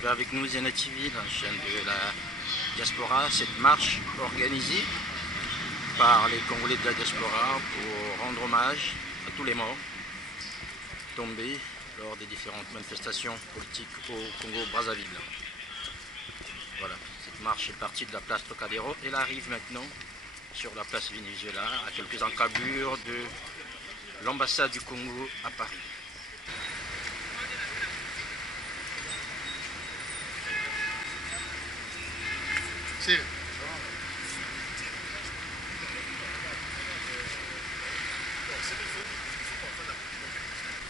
suivez avec nous Ziana TV, la chaîne de la diaspora, cette marche organisée par les Congolais de la diaspora pour rendre hommage à tous les morts tombés lors des différentes manifestations politiques au Congo-Brazzaville. Voilà, cette marche est partie de la place Trocadéro et elle arrive maintenant sur la place Venezuela, à quelques encablures de l'ambassade du Congo à Paris. Si.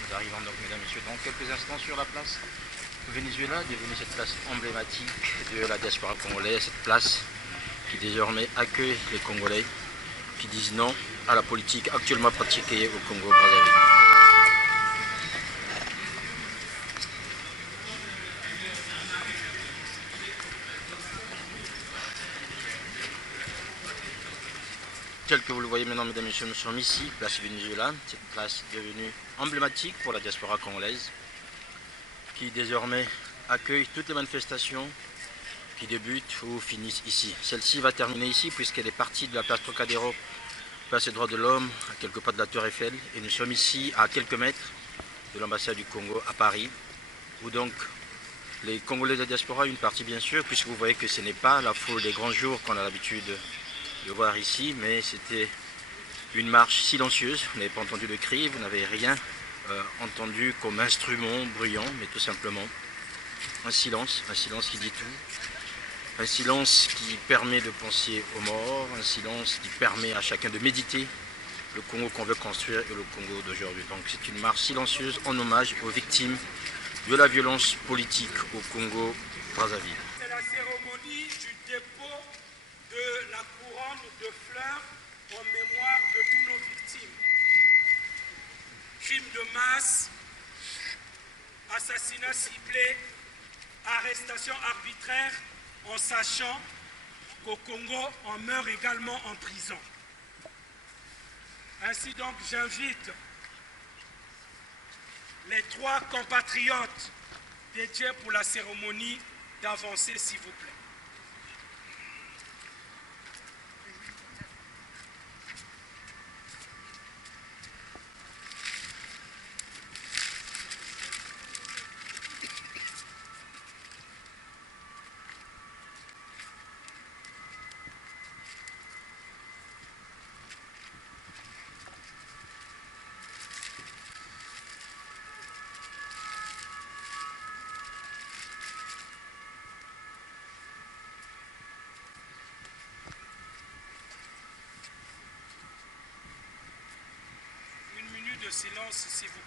Nous arrivons donc, mesdames et messieurs, dans quelques instants sur la place Venezuela, devenue cette place emblématique de la diaspora congolaise, cette place qui désormais accueille les Congolais qui disent non à la politique actuellement pratiquée au Congo-Brazzaville. Tel que vous le voyez maintenant, mesdames et messieurs, nous sommes ici, place Venezuela, cette place devenue emblématique pour la diaspora congolaise, qui désormais accueille toutes les manifestations qui débutent ou finissent ici. Celle-ci va terminer ici puisqu'elle est partie de la place Trocadéro, place des droits de l'homme, à quelques pas de la Tour Eiffel, et nous sommes ici à quelques mètres de l'ambassade du Congo à Paris, où donc les Congolais de la diaspora, une partie bien sûr, puisque vous voyez que ce n'est pas la foule des grands jours qu'on a l'habitude de voir ici, mais c'était une marche silencieuse. Vous n'avez pas entendu de cris, vous n'avez rien entendu comme instrument bruyant, mais tout simplement un silence qui dit tout, un silence qui permet de penser aux morts, un silence qui permet à chacun de méditer le Congo qu'on veut construire et le Congo d'aujourd'hui. Donc c'est une marche silencieuse en hommage aux victimes de la violence politique au Congo-Brazzaville. C'est la cérémonie du dépôt de la couronne de fleurs en mémoire de tous nos victimes. Crimes de masse, assassinats ciblés, arrestations arbitraires, en sachant qu'au Congo, on meurt également en prison. Ainsi donc, j'invite les trois compatriotes dédiés pour la cérémonie d'avancer, s'il vous plaît. De silence, s'il vous plaît.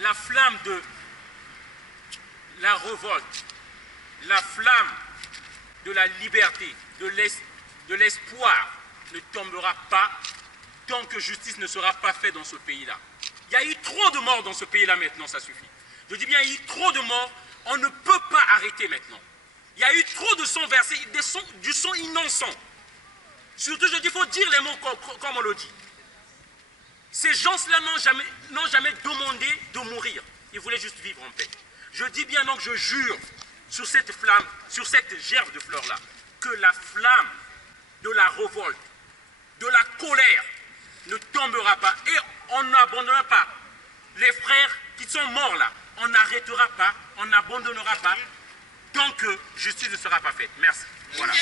la flamme de la révolte, la flamme de la liberté, de l'espoir ne tombera pas tant que justice ne sera pas faite dans ce pays-là. Il y a eu trop de morts dans ce pays-là maintenant, ça suffit. Je dis bien, il y a eu trop de morts, on ne peut pas arrêter maintenant. Il y a eu trop de sang versé, du sang innocent. Surtout, je dis, il faut dire les mots comme on le dit. Ces gens-là n'ont jamais demandé de mourir. Ils voulaient juste vivre en paix. Je dis bien donc, je jure sur cette flamme, sur cette gerbe de fleurs-là, que la flamme de la révolte, de la colère, ne tombera pas. Et on n'abandonnera pas les frères qui sont morts là. On n'arrêtera pas, on n'abandonnera pas tant que justice ne sera pas faite. Merci. Voilà.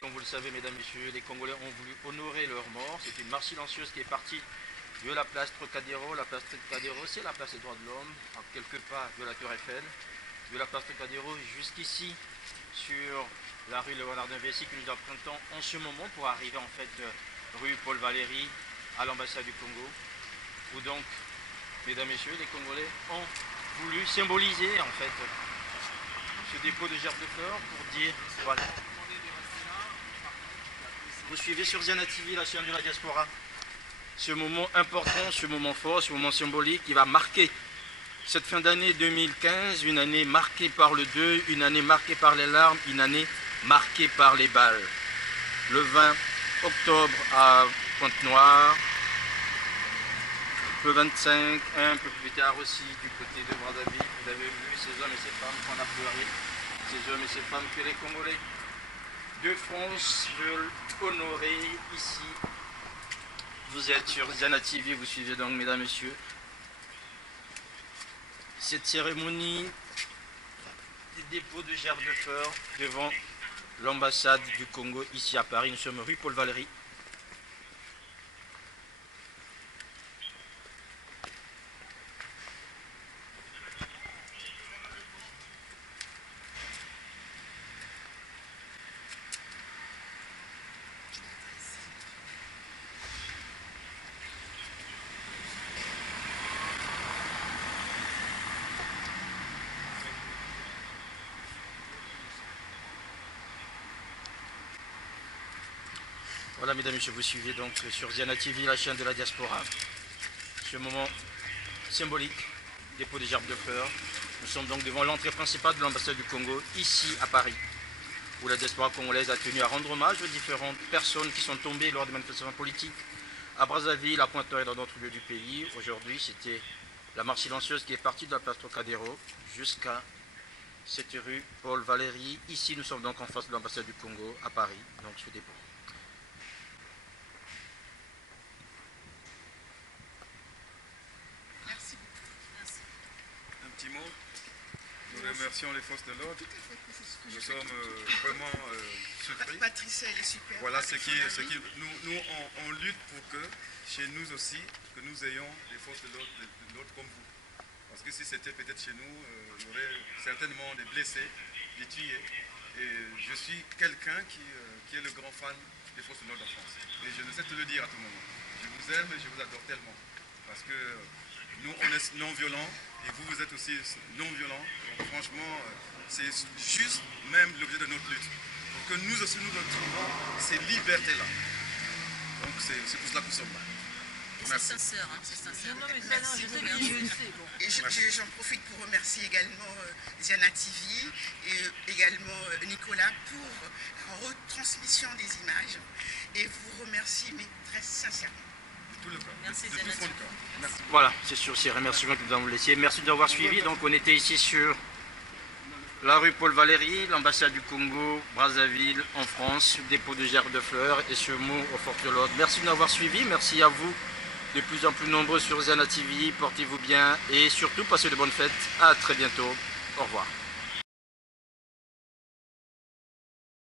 Comme vous le savez, mesdames, messieurs, les Congolais ont voulu honorer leurs morts. C'est une marche silencieuse qui est partie de la place Trocadéro. La place Trocadéro, c'est la place des droits de l'homme, à quelques pas de la Tour Eiffel. De la place Trocadéro jusqu'ici, sur la rue Léonard de Vinci, que nous empruntons en ce moment pour arriver en fait rue Paul Valéry à l'ambassade du Congo, où donc, mesdames, messieurs, les Congolais ont voulu symboliser en fait ce dépôt de gerbes de fleurs pour dire, voilà. Vous suivez sur Ziana TV, la chaîne de la diaspora, ce moment important, ce moment fort, ce moment symbolique qui va marquer cette fin d'année 2015, une année marquée par le deuil, une année marquée par les larmes, une année marquée par les balles. Le 20 octobre à Pointe-Noire, le 25, un peu plus tard aussi du côté de Brazzaville, vous avez vu ces hommes et ces femmes qu'on a pleuré, ces hommes et ces femmes que les Congolais de France veulent honorer ici. Vous êtes sur Ziana TV, vous suivez donc, mesdames, messieurs, cette cérémonie des dépôts de gerbes de fleurs devant l'ambassade du Congo ici à Paris. Nous sommes rue Paul Valéry. Voilà, mesdames et messieurs, vous suivez donc sur Ziana TV, la chaîne de la diaspora, ce moment symbolique, dépôt des gerbes de fleurs. Nous sommes donc devant l'entrée principale de l'ambassade du Congo, ici à Paris, où la diaspora congolaise a tenu à rendre hommage aux différentes personnes qui sont tombées lors des manifestations politiques à Brazzaville, à Pointe-Noire et dans d'autres lieux du pays. Aujourd'hui, c'était la marche silencieuse qui est partie de la place Trocadéro jusqu'à cette rue Paul Valéry. Ici, nous sommes donc en face de l'ambassade du Congo à Paris, donc ce dépôt. Nous remercions les forces de l'ordre. Nous sommes vraiment surpris. Patricia, elle est super. Voilà ce qui nous on lutte pour que chez nous aussi, que nous ayons des forces de l'ordre comme vous. Parce que si c'était peut-être chez nous, il y aurait certainement des blessés, des tués. Et je suis quelqu'un qui est le grand fan des forces de l'ordre en France. Et je ne sais te le dire à tout moment. Je vous aime et je vous adore tellement. Parce que nous, on est non-violents. Et vous, vous êtes aussi non-violents. Donc franchement, c'est juste même l'objet de notre lutte. Pour que nous aussi, nous retrouvons ces libertés-là. Donc c'est pour cela que nous sommes là. C'est sincère, hein, c'est sincère. Non, mais ça, non, je sais que je sais. Et j'en profite pour remercier également Ziana TV et également Nicolas pour la retransmission des images. Et vous remercie, mais très sincèrement. Merci, de tout fond de cœur. Merci. Voilà, c'est sur ces remerciements que nous avons laissés. Merci de nous avoir suivis. Donc on était ici sur la rue Paul Valéry, l'ambassade du Congo, Brazzaville, en France, dépôt de gerbes de fleurs et ce mot aux forces de l'ordre. Merci de nous avoir suivis. Merci à vous, de plus en plus nombreux sur Ziana TV. Portez-vous bien et surtout passez de bonnes fêtes. À très bientôt. Au revoir.